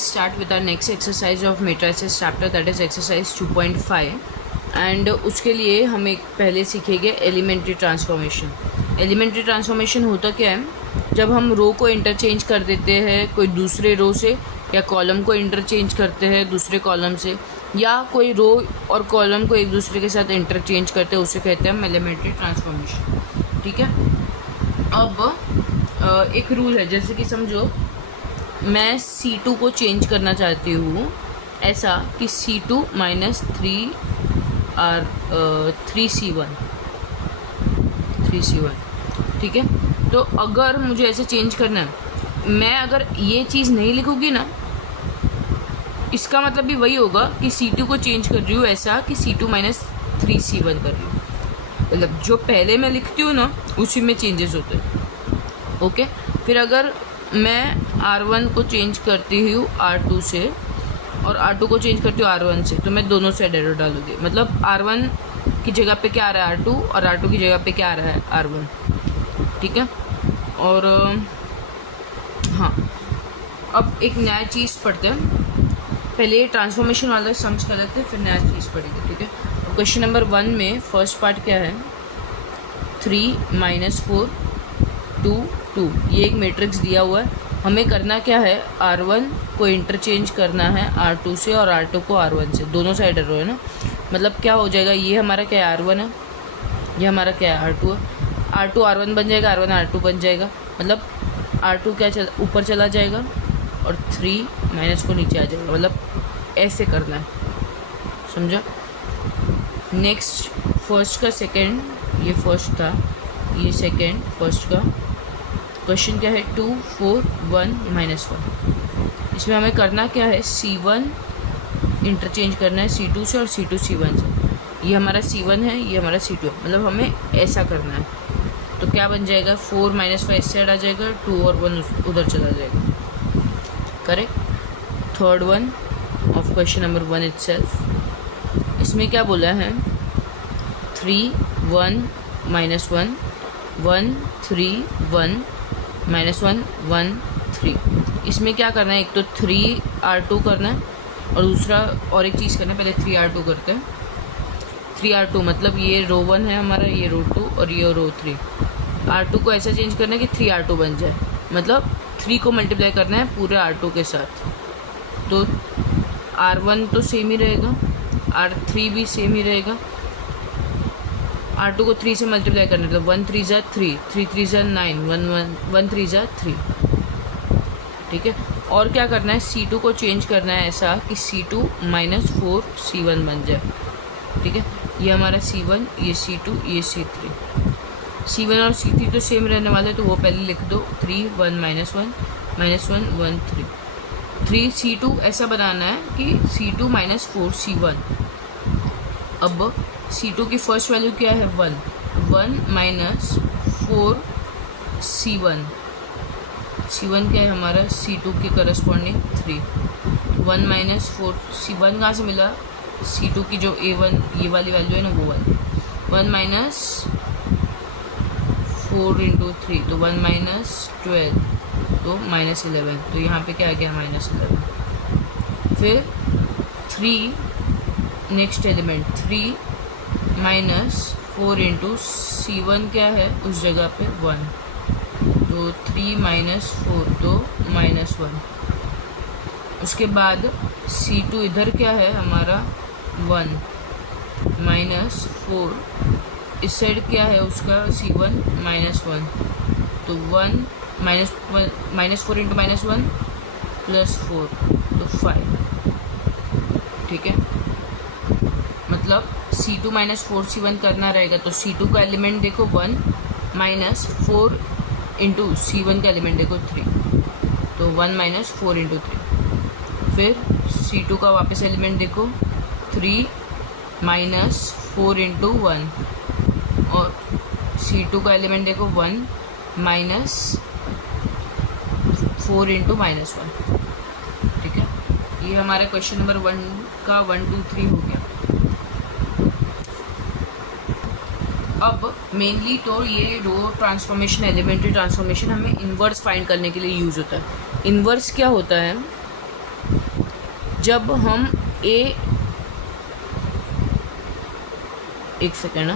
Start with our next exercise of matrices chapter, that is exercise 2.5 and उसके लिए हम एक पहले सीखेंगे एलिमेंट्री ट्रांसफॉर्मेशन। एलिमेंट्री ट्रांसफॉर्मेशन होता क्या है, जब हम रो को इंटरचेंज कर देते हैं कोई दूसरे रो से, या कॉलम को इंटरचेंज करते हैं दूसरे कॉलम से, या कोई रो और कॉलम को एक दूसरे के साथ इंटरचेंज करते हैं, उसे कहते हैं हम एलिमेंट्री ट्रांसफॉर्मेशन। ठीक है। अब एक रूल है, जैसे कि समझो मैं C2 को चेंज करना चाहती हूँ ऐसा कि C2 माइनस 3C1। ठीक है। तो अगर मुझे ऐसे चेंज करना है, मैं अगर ये चीज़ नहीं लिखूँगी ना, इसका मतलब भी वही होगा कि C2 को चेंज कर रही हूँ ऐसा कि C2 माइनस 3C1 कर रही हूँ। मतलब जो पहले मैं लिखती हूँ ना, उसी में चेंजेस होते हैं। ओके। फिर अगर मैं R1 को चेंज करती हूँ R2 से, और R2 को चेंज करती हूँ R1 से, तो मैं दोनों साइड एरो डालूँगी। मतलब R1 की जगह पे क्या आ रहा है R2, और R2 की जगह पे क्या आ रहा है R1। ठीक है। और हाँ, अब एक नया चीज़ पढ़ते हैं। पहले ट्रांसफॉर्मेशन वाला सम्स कर लेते हैं, फिर नया चीज़ पढ़ेंगे। ठीक है। अब क्वेश्चन नंबर 1 में फर्स्ट पार्ट क्या है, 3 - 4 2 2। ये एक मैट्रिक्स दिया हुआ है। हमें करना क्या है, R1 को इंटरचेंज करना है R2 से, और R2 को R1 से, दोनों साइड एरो है ना। मतलब क्या हो जाएगा, ये हमारा क्या है R1 है, ये हमारा क्या है R2 है। R2 R1 बन जाएगा, R1 R2 बन जाएगा। मतलब R2 क्या ऊपर चला जाएगा, और 3 - को नीचे आ जाएगा। मतलब ऐसे करना है, समझा। नेक्स्ट फर्स्ट का सेकेंड, ये फर्स्ट था, ये सेकेंड फर्स्ट का। क्वेश्चन क्या है, 2 4 1 -1। इसमें हमें करना क्या है, C1 इंटरचेंज करना है C2 से, और C2 C1 से। ये हमारा C1 है, ये हमारा C2 है। मतलब हमें ऐसा करना है। तो क्या बन जाएगा, 4 - 5 इस साइड आ जाएगा, 2 और 1 उधर चला जाएगा। Correct. Third one of question number 1 itself. इसमें क्या बोला है, 3 1 -1 1 3 1 -1 1 3। इसमें क्या करना है, एक तो 3 R2 करना है, और दूसरा और एक चीज़ करना है। पहले 3 R2 करते हैं। 3 R2 मतलब ये रो 1 है हमारा, ये रो 2 और ये रो 3। R2 को ऐसा चेंज करना है कि 3 R2 बन जाए। मतलब 3 को मल्टीप्लाई करना है पूरे R2 के साथ। तो R1 तो सेम ही रहेगा, R3 भी सेम ही रहेगा। R2 को 3 से मल्टीप्लाई करना है, मतलब 1 3 = 3 3 3 = 9 1 3 = 3। ठीक है। और क्या करना है, C2 को चेंज करना है ऐसा कि C2 - 4 C1 बन जाए। ठीक है। ये हमारा C1, ये C2, ये C3। C1 और C3 तो सेम रहने वाले, तो वो पहले लिख दो। 3 1 -1 -1 1 3 3 C2 ऐसा बनाना है कि C2 - 4 C1। अब C2 की फर्स्ट वैल्यू क्या है, 1 1 - 4 C1। C1 क्या है हमारा, C2 के करस्पॉन्डिंग 3। 1 - 4 C1 कहाँ से मिला, C2 की जो A1 ये वाली वैल्यू है ना, वो वाली। 1 - 4 × 3, तो 1 - 12, तो -11। तो यहाँ पे क्या आ गया, -11। फिर 3 नेक्स्ट एलिमेंट, 3 - 4 × C1 क्या है उस जगह पे 1, तो 3 - 4 तो -1। उसके बाद C2 इधर क्या है हमारा 1 -4, इस साइड क्या है उसका C1 -1, तो 1 -4 × -1 + 4, तो 5। ठीक है। मतलब C2 - 4 C1 करना रहेगा, तो C2 का एलिमेंट देखो 1 - 4 × C1 का एलिमेंट देखो 3, तो 1 - 4 × 3। फिर C2 का वापस एलिमेंट देखो 3 - 4 × 1, और C2 का एलिमेंट देखो 1 - 4 × -1। ठीक है। ये हमारा क्वेश्चन नंबर 1 का 1 2 3 हो गया। अब मेनली तो ये रो ट्रांसफॉर्मेशन, एलिमेंट्री ट्रांसफॉर्मेशन हमें इन्वर्स फाइंड करने के लिए यूज़ होता है। इन्वर्स क्या होता है, जब हम एक सेकेंड,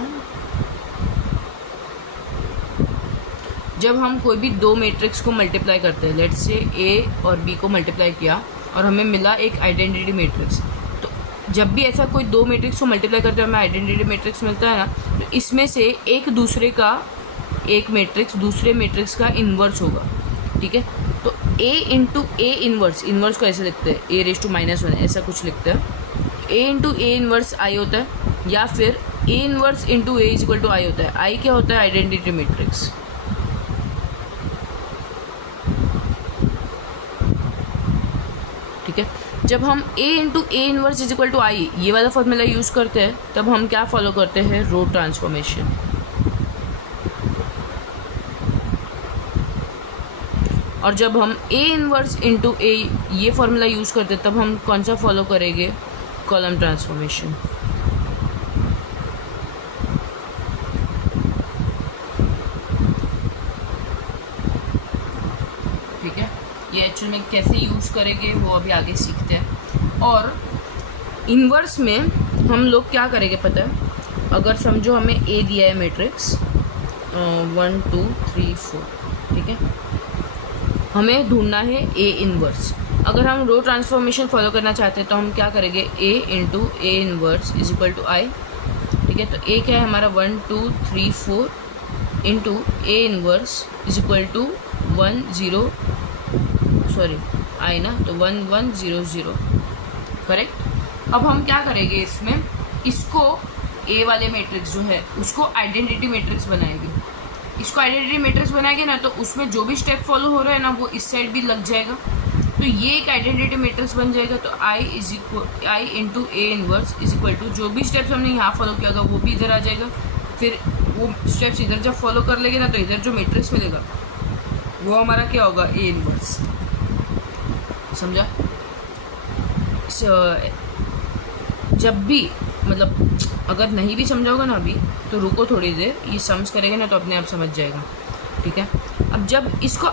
जब हम कोई भी दो मैट्रिक्स को मल्टीप्लाई करते हैं, लेट्स से ए और बी को मल्टीप्लाई किया और हमें मिला एक आइडेंटिटी मैट्रिक्स, तो जब भी ऐसा कोई दो मैट्रिक्स को मल्टीप्लाई करते हैं हमें आइडेंटिटी मैट्रिक्स मिलता है ना, तो इसमें से एक मैट्रिक्स दूसरे मैट्रिक्स का इन्वर्स होगा, ठीक है। तो ए इंटू ए इन्वर्स को ऐसे लिखते हैं, a⁻⁻1 ऐसा कुछ लिखते हैं। ए इंटू ए इन्वर्स आई होता है, या फिर A inverse into A equal to I होता है। आई क्या होता है? आइडेंटिटी मैट्रिक्स, ठीक है। जब हम A into A inverse is equal to I ये वाला फॉर्मूला यूज़ करते हैं, तब हम क्या फॉलो करते हैं? रो ट्रांसफॉर्मेशन। और जब हम ए इन्वर्स इंटू ए ये फॉर्मूला यूज़ करते हैं, तब हम कौन सा फॉलो करेंगे? Column transformation. ठीक है, ये एक्चुअल में कैसे यूज़ करेंगे वो अभी आगे सीखते हैं। और इन्वर्स में हम लोग क्या करेंगे पता है? अगर समझो हमें ए दिया है मैट्रिक्स 1 2 3 4, ठीक है, हमें ढूंढना है ए इन्वर्स। अगर हम रो ट्रांसफॉर्मेशन फॉलो करना चाहते हैं तो हम क्या करेंगे? A into A inverse is equal to I, ठीक है। तो ए क्या है हमारा? 1 2 3 4 into A inverse is equal to 1 0 sorry आई ना, तो 1 1 0 0, करेक्ट। अब हम क्या करेंगे इसमें? इसको ए वाले मैट्रिक्स जो है उसको आइडेंटिटी मैट्रिक्स बनाएंगे। इसको आइडेंटिटी मैट्रिक्स बनाएंगे ना, तो उसमें जो भी स्टेप फॉलो हो रहा है ना वो इस साइड भी लग जाएगा, तो ये एक आइडेंटिटी मैट्रिक्स बन जाएगा। तो I into A inverse is equal to जो भी स्टेप्स हमने यहाँ फॉलो किया होगा वो भी इधर आ जाएगा। फिर वो स्टेप्स इधर जब फॉलो कर लेंगे ना, तो इधर जो मैट्रिक्स मिलेगा वो हमारा क्या होगा? A inverse. समझा? जब भी मतलब अगर नहीं भी समझा होगा ना अभी, तो रुको थोड़ी देर, ये सम्स करेंगे ना तो अपने आप समझ जाएगा, ठीक है। अब जब इसको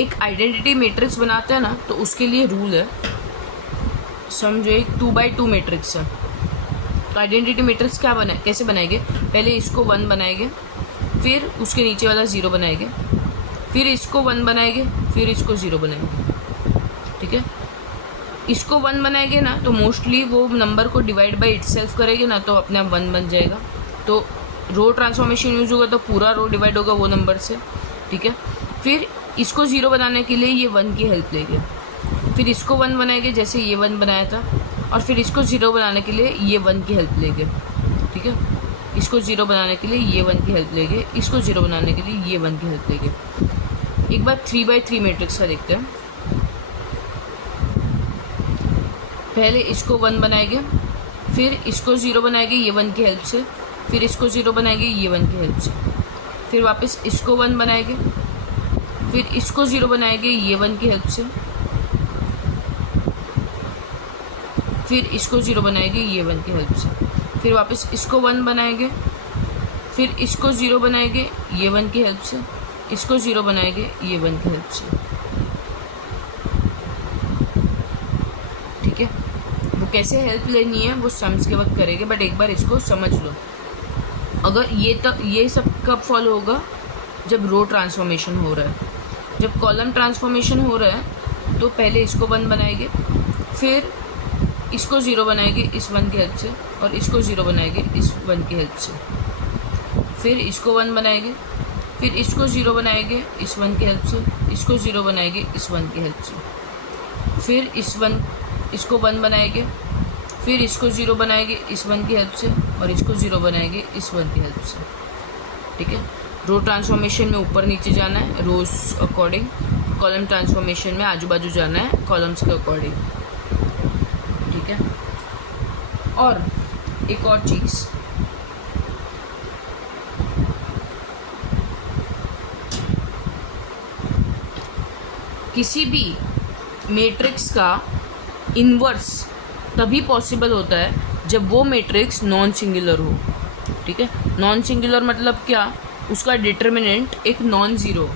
एक आइडेंटिटी मैट्रिक्स बनाते हैं ना, तो उसके लिए रूल है, समझो एक 2 by 2 मैट्रिक्स है, तो आइडेंटिटी मैट्रिक्स क्या कैसे बनाएंगे? पहले इसको 1 बनाएंगे, फिर उसके नीचे वाला 0 बनाएंगे, फिर इसको 1 बनाएंगे, फिर इसको 0 बनाएंगे, ठीक है। इसको 1 बनाएंगे ना तो मोस्टली वो नंबर को डिवाइड बाई इटसेल्फ करेंगे ना, तो अपने आप 1 बन जाएगा। तो रो ट्रांसफॉर्मेशन यूज होगा तो पूरा रो डिवाइड होगा वो नंबर से, ठीक है। फिर इसको 0 बनाने के लिए ये 1 की हेल्प लेंगे, फिर इसको 1 बनाएंगे जैसे ये 1 बनाया था, और फिर इसको 0 बनाने के लिए ये 1 की हेल्प लेंगे, ठीक है। इसको 0 बनाने के लिए ये 1 की हेल्प लेंगे, इसको 0 बनाने के लिए ये 1 की हेल्प लेंगे। एक बार 3 by 3 मैट्रिक्स का देखते हैं। पहले इसको 1 बनाएंगे, फिर इसको 0 बनाएंगे ये 1 की हेल्प से, फिर इसको 0 बनाएंगे ये 1 की हेल्प से, फिर वापस इसको 1 बनाएंगे, फिर इसको 0 बनाएंगे ये 1 की हेल्प से, फिर इसको 0 बनाएंगे ये 1 की हेल्प से, फिर वापस इसको 1 बनाएंगे, फिर इसको 0 बनाएंगे ये 1 की हेल्प से, इसको 0 बनाएंगे ये 1 की हेल्प से, ठीक है। वो कैसे हेल्प लेनी है वो सम्स के वक्त करेंगे, बट एक बार इसको समझ लो। अगर ये सब कब फॉलो होगा? जब रो ट्रांसफॉर्मेशन हो रहा है। जब कॉलम ट्रांसफॉर्मेशन हो रहा है तो पहले इसको 1 बनाएंगे, फिर इसको 0 बनाएंगे इस 1 की हेल्प से, और इसको 0 बनाएंगे इस 1 की हेल्प से, फिर इसको 1 बनाएंगे, फिर इसको 0 बनाएंगे इस 1 की हेल्प से, इसको 0 बनाएंगे इस 1 की हेल्प से, फिर इसको 1 बनाएंगे, फिर इसको 0 बनाएंगे इस 1 की हेल्प से, और इसको 0 बनाएंगे इस 1 की हेल्प से, ठीक है। रो ट्रांसफॉर्मेशन में ऊपर नीचे जाना है रोज अकॉर्डिंग, कॉलम ट्रांसफॉर्मेशन में आजू बाजू जाना है कॉलम्स के अकॉर्डिंग, ठीक है। और एक और चीज़, किसी भी मैट्रिक्स का इन्वर्स तभी पॉसिबल होता है जब वो मैट्रिक्स नॉन सिंगुलर हो, ठीक है। नॉन सिंगुलर मतलब क्या? उसका डिटर्मिनेंट एक non zero,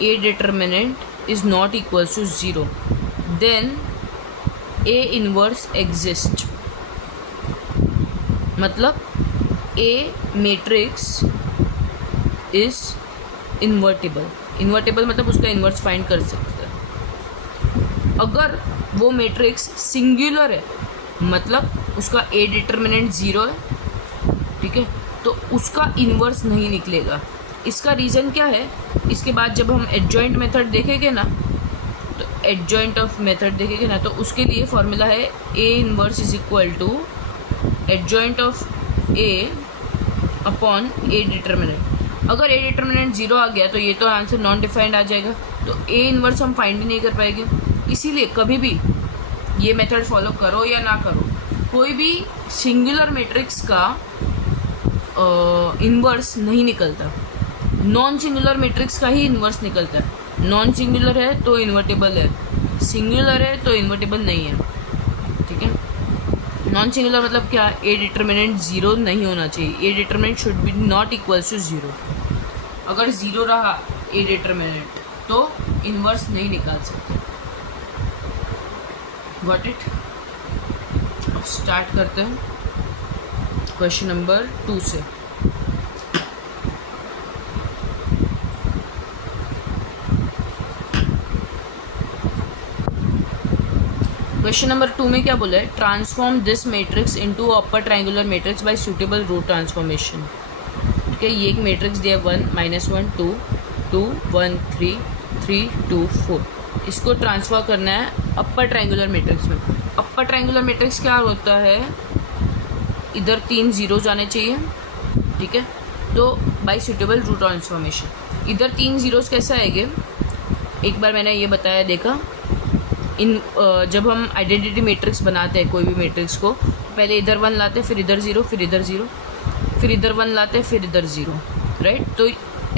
A determinant is not equals to 0, then A inverse exist, मतलब A matrix is invertible. Invertible मतलब उसका इन्वर्स फाइंड कर सकते हैं। अगर वो मैट्रिक्स सिंगुलर है, मतलब उसका ए डिटर्मिनेंट 0 है, ठीक है, तो उसका इन्वर्स नहीं निकलेगा। इसका रीज़न क्या है, इसके बाद जब हम एडजॉइंट मेथड देखेंगे ना, तो एडजॉइंट ऑफ मेथड देखेंगे ना, तो उसके लिए फॉर्मूला है A inverse is equal to adjoint of A upon A determinant. अगर ए डिटर्मिनेंट 0 आ गया तो ये तो आंसर नॉन डिफाइंड आ जाएगा, तो ए इनवर्स हम फाइंड ही नहीं कर पाएंगे। इसीलिए कभी भी ये मेथड फॉलो करो या ना करो, कोई भी सिंगुलर मैट्रिक्स का इन्वर्स नहीं निकलता, नॉन सिंगुलर मैट्रिक्स का ही इन्वर्स निकलता है। नॉन सिंगुलर है तो इन्वर्टेबल है, सिंगुलर है तो इन्वर्टेबल नहीं है, ठीक है। नॉन सिंगुलर मतलब क्या, ए डिटर्मिनेंट 0 नहीं होना चाहिए, A determinant should be not equals to 0। अगर 0 रहा ए डिटर्मिनेंट तो इन्वर्स नहीं निकाल सकते। Got it. अब स्टार्ट करते हैं क्वेश्चन नंबर 2 से। क्वेश्चन नंबर 2 में क्या बोला है, transform this matrix into upper triangular matrix by suitable row transformation. ठीक है, ये एक मैट्रिक्स दिया 1 -1 2 2 1 3 3 2 4, इसको ट्रांसफर करना है अपर ट्रायंगुलर मैट्रिक्स में। अपर ट्रायंगुलर मैट्रिक्स क्या होता है, इधर 3 जीरोज आने चाहिए, ठीक है, तो बाय सूटेबल रो ट्रांसफॉर्मेशन इधर 3 जीरोज कैसे आएंगे, एक बार मैंने ये बताया देखा, जब हम आइडेंटिटी मैट्रिक्स बनाते हैं कोई भी मैट्रिक्स को, पहले इधर 1 लाते, फिर इधर 0, फिर इधर 0, फिर इधर 1 लाते, फिर इधर 0, राइट। तो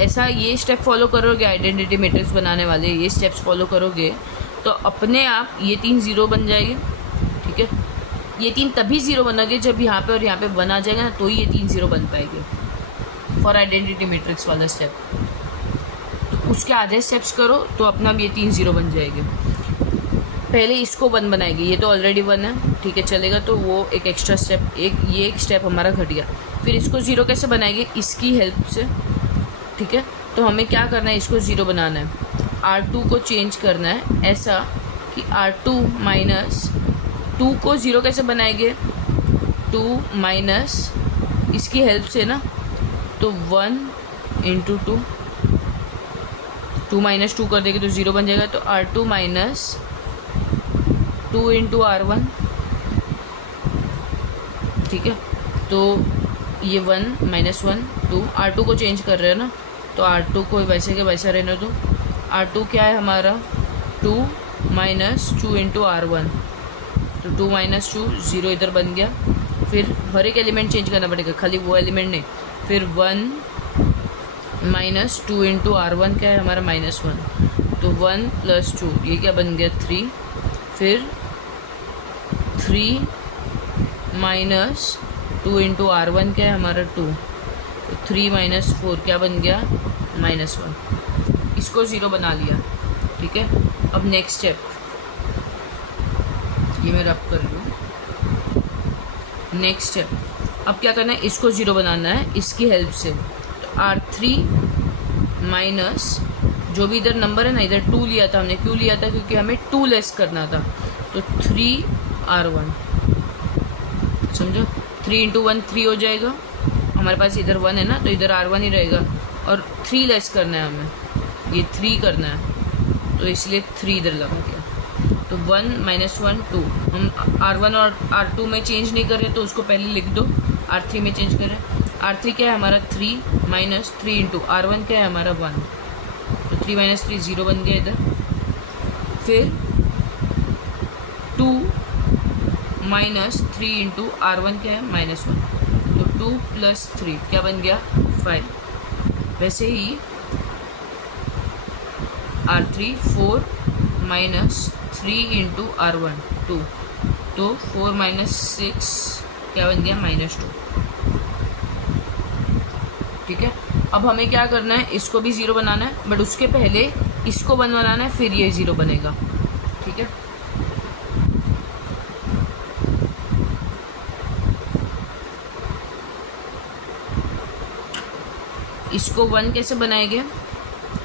ऐसा ये स्टेप फॉलो करोगे, आइडेंटिटी मैट्रिक्स बनाने वाले ये स्टेप्स फॉलो करोगे तो अपने आप ये 3 0 बन जाएंगे, ठीक है। ये 3 तभी 0 बनोगे जब यहाँ पे और यहाँ पे 1 आ जाएगा ना, तो ही ये 3 0 बन पाएंगे फॉर आइडेंटिटी मैट्रिक्स वाला स्टेप। तो उसके आधे स्टेप्स करो तो अपना भी ये 3 0 बन जाएंगे। पहले इसको 1 बनाएगी, ये तो ऑलरेडी 1 है, ठीक है, चलेगा, तो वो एक एक्स्ट्रा स्टेप, ये एक स्टेप हमारा घट गया। फिर इसको 0 कैसे बनाएंगे, इसकी हेल्प से, ठीक है। तो हमें क्या करना है, इसको 0 बनाना है, R2 को चेंज करना है ऐसा कि R2 माइनस 2 को 0 कैसे बनाएंगे, 2 माइनस इसकी हेल्प से ना, तो 1 इंटू 2, 2 माइनस 2 कर देंगे तो 0 बन जाएगा, तो R2 माइनस 2 इंटू R1, ठीक है। तो ये 1 -1 2, R2 को चेंज कर रहे हैं ना, तो R2 को वैसे के वैसा रहने दो। R2 क्या है हमारा, 2 माइनस 2 इंटू R1, तो 2 माइनस 2 0 इधर बन गया। फिर हर एक एलिमेंट चेंज करना पड़ेगा, खाली वो एलिमेंट नहीं। फिर 1 माइनस 2 इंटू R1 क्या है हमारा, -1, तो 1 + 2 ये क्या बन गया 3। फिर 3 माइनस 2 इंटू R1 क्या है हमारा 2, तो 3 - 4 क्या बन गया -1। इसको 0 बना लिया, ठीक है। अब नेक्स्ट स्टेप, ये मैं रब कर रही हूँ। नेक्स्ट स्टेप, अब क्या करना है, इसको 0 बनाना है इसकी हेल्प से। तो R3 माइनस जो भी इधर नंबर है ना, इधर 2 लिया था हमने, क्यों लिया था, क्योंकि हमें 2 लेस करना था, तो 3 R1, समझो, 3 इंटू 1 3 हो जाएगा, हमारे पास इधर 1 है ना, तो इधर R1 ही रहेगा, और 3 लेस करना है हमें, ये 3 करना है, तो इसलिए 3 इधर लगा दिया। तो 1 - 1 2, हम R1 और R2 में चेंज नहीं कर रहे तो उसको पहले लिख दो, R3 में चेंज करें। R3 क्या है हमारा 3 माइनस 3 इंटू R1 क्या है हमारा 1, तो 3 - 3 0 बन गया इधर। फिर 2 माइनस 3 इंटू R1 क्या है -1, तो 2 + 3 क्या बन गया 5। वैसे ही R3 4 माइनस 3 इंटू R1 2, तो 4 - 6 क्या बन गया -2, ठीक है। अब हमें क्या करना है, इसको भी 0 बनाना है, बट उसके पहले इसको 1 बनाना है, फिर ये 0 बनेगा, ठीक है। इसको 1 कैसे बनाएंगे?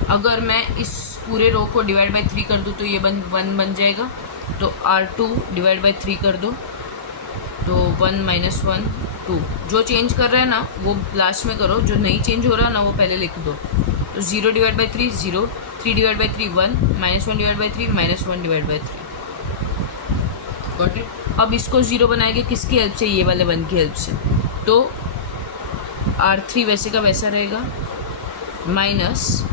अगर मैं इस पूरे रो को डिवाइड बाई 3 कर दूँ तो ये 1 बन जाएगा। तो R2 डिवाइड बाई 3 कर दो तो 1 माइनस 1 2। जो चेंज कर रहा है ना वो लास्ट में करो, जो नहीं चेंज हो रहा ना वो पहले लिख दो। तो 0 divide by 3 0, 3 divide by 3 1, minus 1 divide by 3 minus 1 divide by 3। Got it? अब इसको 0 बनाएंगे किसकी हेल्प से? ये वाले 1 की हेल्प से। तो R3 वैसे का वैसा रहेगा, माइनस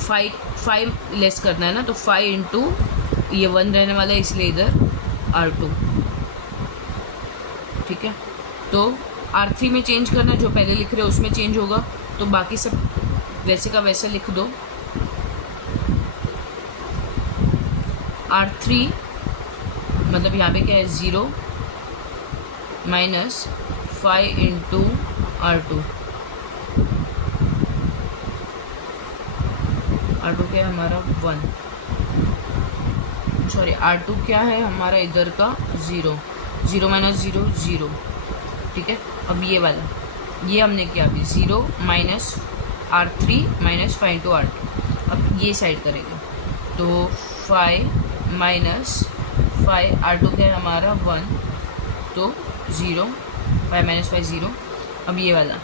5 लेस करना है ना, तो 5 इंटू ये 1 रहने वाला है इसलिए इधर R2। ठीक है, तो R3 में चेंज करना, जो पहले लिख रहे हैं उसमें चेंज होगा। तो बाकी सब वैसे का वैसा लिख दो। R3 मतलब यहाँ पे क्या है? 0 माइनस 5 इंटू R2। R2 क्या है हमारा? 1। सॉरी, R2 क्या है हमारा इधर का? 0। 0 माइनस 0 0। ठीक है, अब ये वाला ये हमने किया अभी 0 minus R3 minus 5 into R2। अब ये साइड करेंगे तो 5 माइनस 5, R2 क्या है हमारा? 1, तो 0, 5 माइनस 5 0। अब ये वाला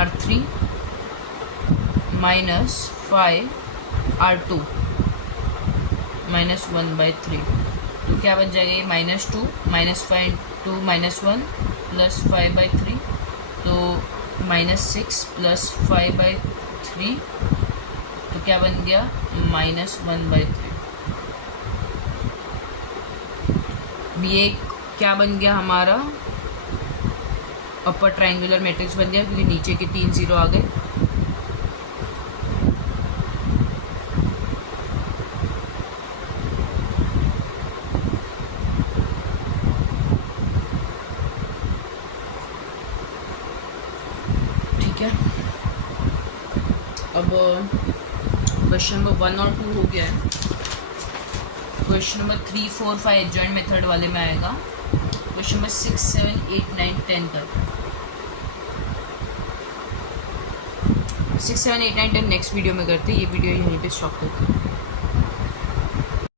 R3 माइनस 5 R2 माइनस 1/3। तो क्या बन जाएगा ये? -2 माइनस 5 इंटू -1 प्लस 5/3, तो -6 प्लस 5/3, तो क्या बन गया? -1/3। ये क्या बन गया हमारा? अपर ट्राइंगुलर मैट्रिक्स बन गया, क्योंकि नीचे के 3 0 आ गए। ठीक है, अब क्वेश्चन नंबर 1 और 2 हो गया है। क्वेश्चन नंबर 3 4 5 एडजॉइंट मेथड वाले में आएगा। क्वेश्चन नंबर 6 7 8 9 10 तक। 6 7 8 9 10 नेक्स्ट वीडियो में करते हैं। ये वीडियो यहीं पे स्टॉप करते हैं।